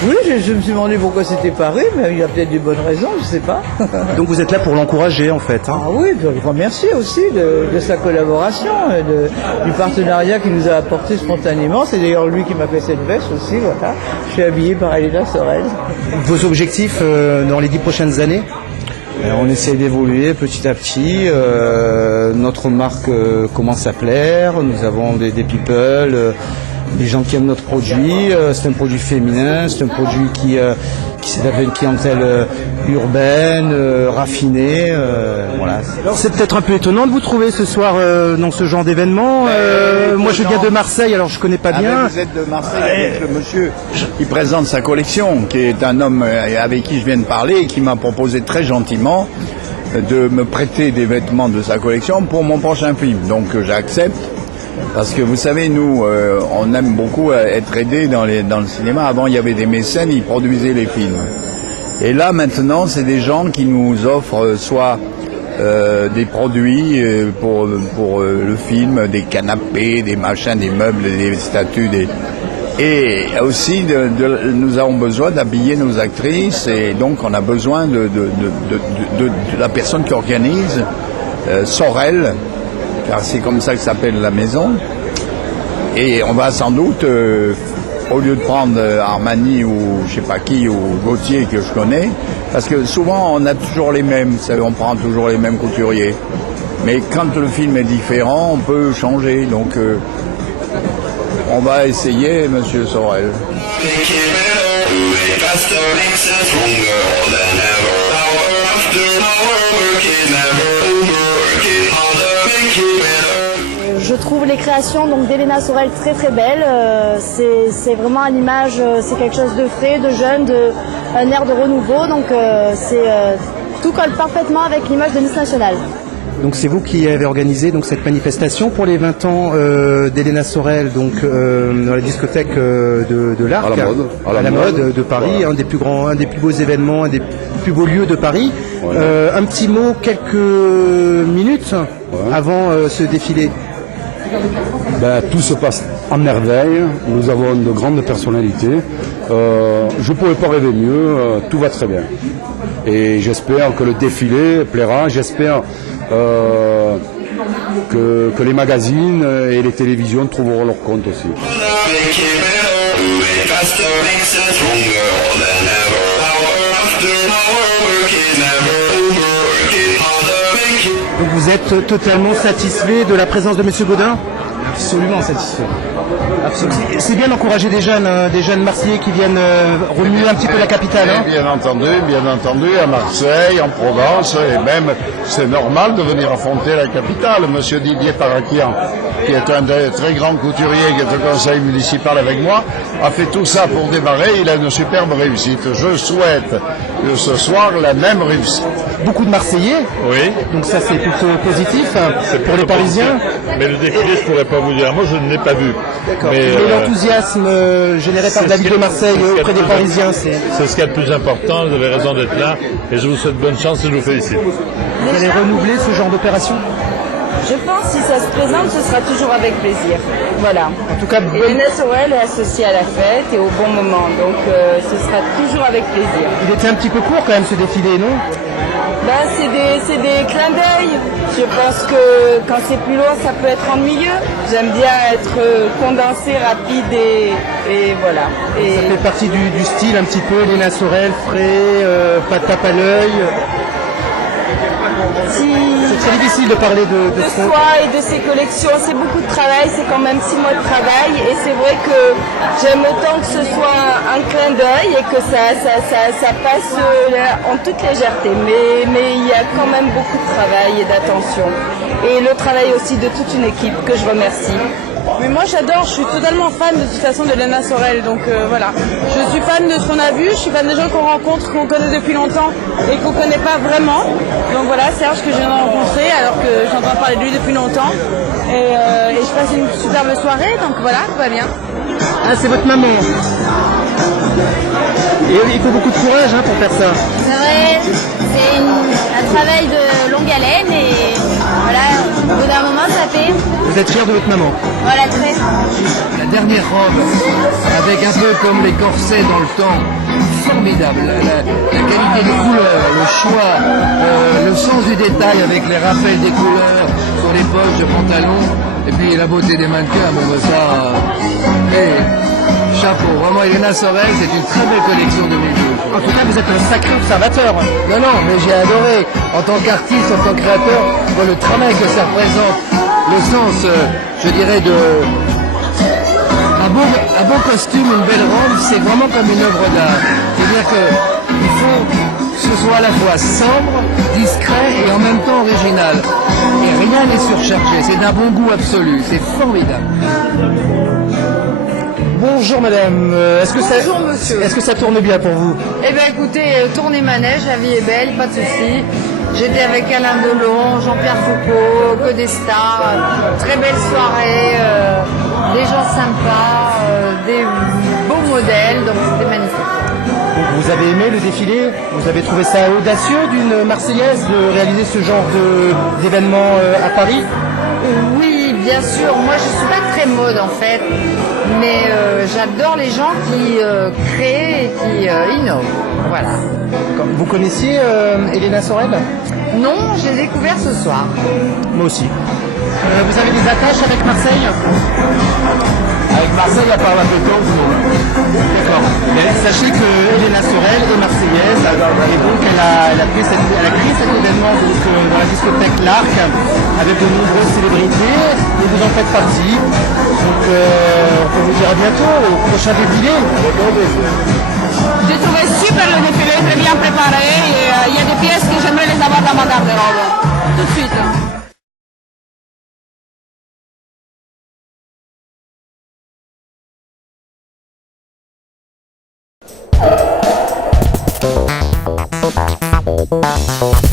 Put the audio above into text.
Oui, je me suis demandé pourquoi c'était Paris, mais il y a peut-être des bonnes raisons, je sais pas. Donc vous êtes là pour l'encourager en fait. Ah oui, je le remercie aussi de sa collaboration, du partenariat qu'il nous a apporté spontanément. C'est d'ailleurs lui qui m'a fait cette veste aussi, voilà. Je suis habillé par Elena Sorel. Vos objectifs dans les 10 prochaines années? On essaie d'évoluer petit à petit. Notre marque commence à plaire. Nous avons des people, des gens qui aiment notre produit. C'est un produit féminin, c'est un produit qui s'adresse à une clientèle urbaine, raffinée. Voilà. Alors c'est peut-être un peu étonnant de vous trouver ce soir dans ce genre d'événement. Moi je viens de Marseille, alors je connais pas bien. Vous êtes de Marseille avec le monsieur qui présente sa collection, qui est un homme avec qui je viens de parler et qui m'a proposé très gentiment de me prêter des vêtements de sa collection pour mon prochain film. Donc j'accepte. Parce que vous savez, nous, on aime beaucoup être aidés dans le cinéma. Avant, il y avait des mécènes, ils produisaient les films. Et là, maintenant, c'est des gens qui nous offrent soit des produits pour le film, des canapés, des machins, des meubles, des statues, et aussi nous avons besoin d'habiller nos actrices, et donc on a besoin de la personne qui organise, Sorel, car c'est comme ça que s'appelle la maison. Et on va sans doute, au lieu de prendre Armani ou je sais pas qui, ou Gauthier que je connais, parce que souvent on a toujours les mêmes, on prend toujours les mêmes couturiers. Mais quand le film est différent, on peut changer. Donc on va essayer, Monsieur Sorel. Je trouve les créations d'Elena Sorel très très belles. C'est vraiment à l'image, c'est quelque chose de frais, de jeune, un air de renouveau. Donc tout colle parfaitement avec l'image de Miss Nationale. Donc c'est vous qui avez organisé donc cette manifestation pour les 20 ans d'Elena Sorel, donc dans la discothèque de l'Arc, à la mode de Paris, voilà. Un des plus beaux événements, un des plus beaux lieux de Paris. Ouais. Un petit mot, quelques minutes avant ce défilé. Tout se passe en merveille, nous avons de grandes personnalités, je ne pourrais pas rêver mieux, tout va très bien. Et j'espère que le défilé plaira, j'espère que les magazines et les télévisions trouveront leur compte aussi. Donc vous êtes totalement satisfait de la présence de M. Gaudin ? Absolument satisfait. Absolument. C'est bien d'encourager des jeunes Marseillais qui viennent remuer un petit peu la capitale. Hein. Bien entendu, à Marseille, en Provence, et même c'est normal de venir affronter la capitale. Monsieur Didier Parakian, qui est un des très grands couturiers, qui est au conseil municipal avec moi, a fait tout ça pour démarrer. Il a une superbe réussite. Je souhaite que ce soir la même réussite. Beaucoup de Marseillais. Oui. Donc ça c'est plutôt positif pour les Parisiens. Mais le défilé, je pourrais pas vous dire. Moi, je ne l'ai pas vu. D'accord. Mais l'enthousiasme généré par la ville de Marseille auprès des Parisiens, c'est ce qu'il y a de plus important. Vous avez raison d'être là. Et je vous souhaite bonne chance et je vous félicite. Vous allez renouveler ce genre d'opération ? Je pense que si ça se présente, ce sera toujours avec plaisir. Voilà. En tout cas, Elena Sorel est associée à la fête et au bon moment, donc ce sera toujours avec plaisir. Il était un petit peu court quand même ce défilé, non ? C'est des clins d'œil. Je pense que quand c'est plus long, ça peut être ennuyeux. J'aime bien être condensé, rapide et voilà. Et ça fait partie du style un petit peu, Elena Sorel, frais, pas de tape à l'œil. C'est très difficile de parler de soi et de ses collections. C'est beaucoup de travail, c'est quand même 6 mois de travail. Et c'est vrai que j'aime autant que ce soit un clin d'œil et que ça passe en toute légèreté. Mais il y a quand même beaucoup de travail et d'attention. Et le travail aussi de toute une équipe que je remercie. Mais moi j'adore, je suis totalement fan de toute façon de Léna Sorel, donc voilà. Je suis fan de ce qu'on a vu, je suis fan des gens qu'on rencontre, qu'on connaît depuis longtemps et qu'on connaît pas vraiment. Donc voilà, Serge que je viens de rencontrer alors que j'entends parler de lui depuis longtemps. Et je passe une superbe soirée, donc voilà, tout va bien. Ah, c'est votre maman. Et il faut beaucoup de courage pour faire ça. C'est vrai, c'est un travail de longue haleine et voilà, au bout d'un moment ça fait. Vous êtes fier de votre maman? Voilà, très. La dernière robe, avec un peu comme les corsets dans le temps, formidable. La qualité des couleurs, le choix, le sens du détail avec les rappels des couleurs sur les poches de pantalon, et puis la beauté des mannequins, bon ben ça, chapeau. Vraiment, Léna Sorel, c'est une très belle collection de bijoux. En tout cas, vous êtes un sacré observateur. Non, mais j'ai adoré, en tant qu'artiste, en tant que créateur, le travail que ça représente, le sens, je dirais, de... Un bon costume, une belle robe, c'est vraiment comme une œuvre d'art. C'est-à-dire qu'il faut que ce soit à la fois sobre, discret et en même temps original. Et rien n'est surchargé, c'est d'un bon goût absolu, c'est formidable. Bonjour madame, Bonjour monsieur. Est-ce que ça tourne bien pour vous? Eh bien écoutez, tournez manège, la vie est belle, pas de soucis. J'étais avec Alain Delon, Jean-Pierre Foucault, que des stars, très belle soirée, des gens sympas, des beaux modèles, donc c'était magnifique. Vous avez aimé le défilé? Vous avez trouvé ça audacieux d'une Marseillaise de réaliser ce genre d'événement à Paris? Oui, bien sûr. Moi, je suis pas très mode en fait, mais j'adore les gens qui créent et qui innovent. Voilà. Vous connaissiez Léna Sorel? Non, j'ai découvert ce soir. Moi aussi. Vous avez des attaches avec Marseille? Avec Marseille, à part la pétanque, non. D'accord. Sachez que Léna Sorel est marseillaise et donc elle a créé cet événement donc, dans la discothèque L'Arc avec de nombreuses célébrités et vous en faites partie. Donc on peut vous dire à bientôt au prochain défilé. J'ai trouvé super le défilé, très bien préparé et il y a des pièces que j'aimerais les avoir dans ma garde-robe. Tout de suite. Thank you.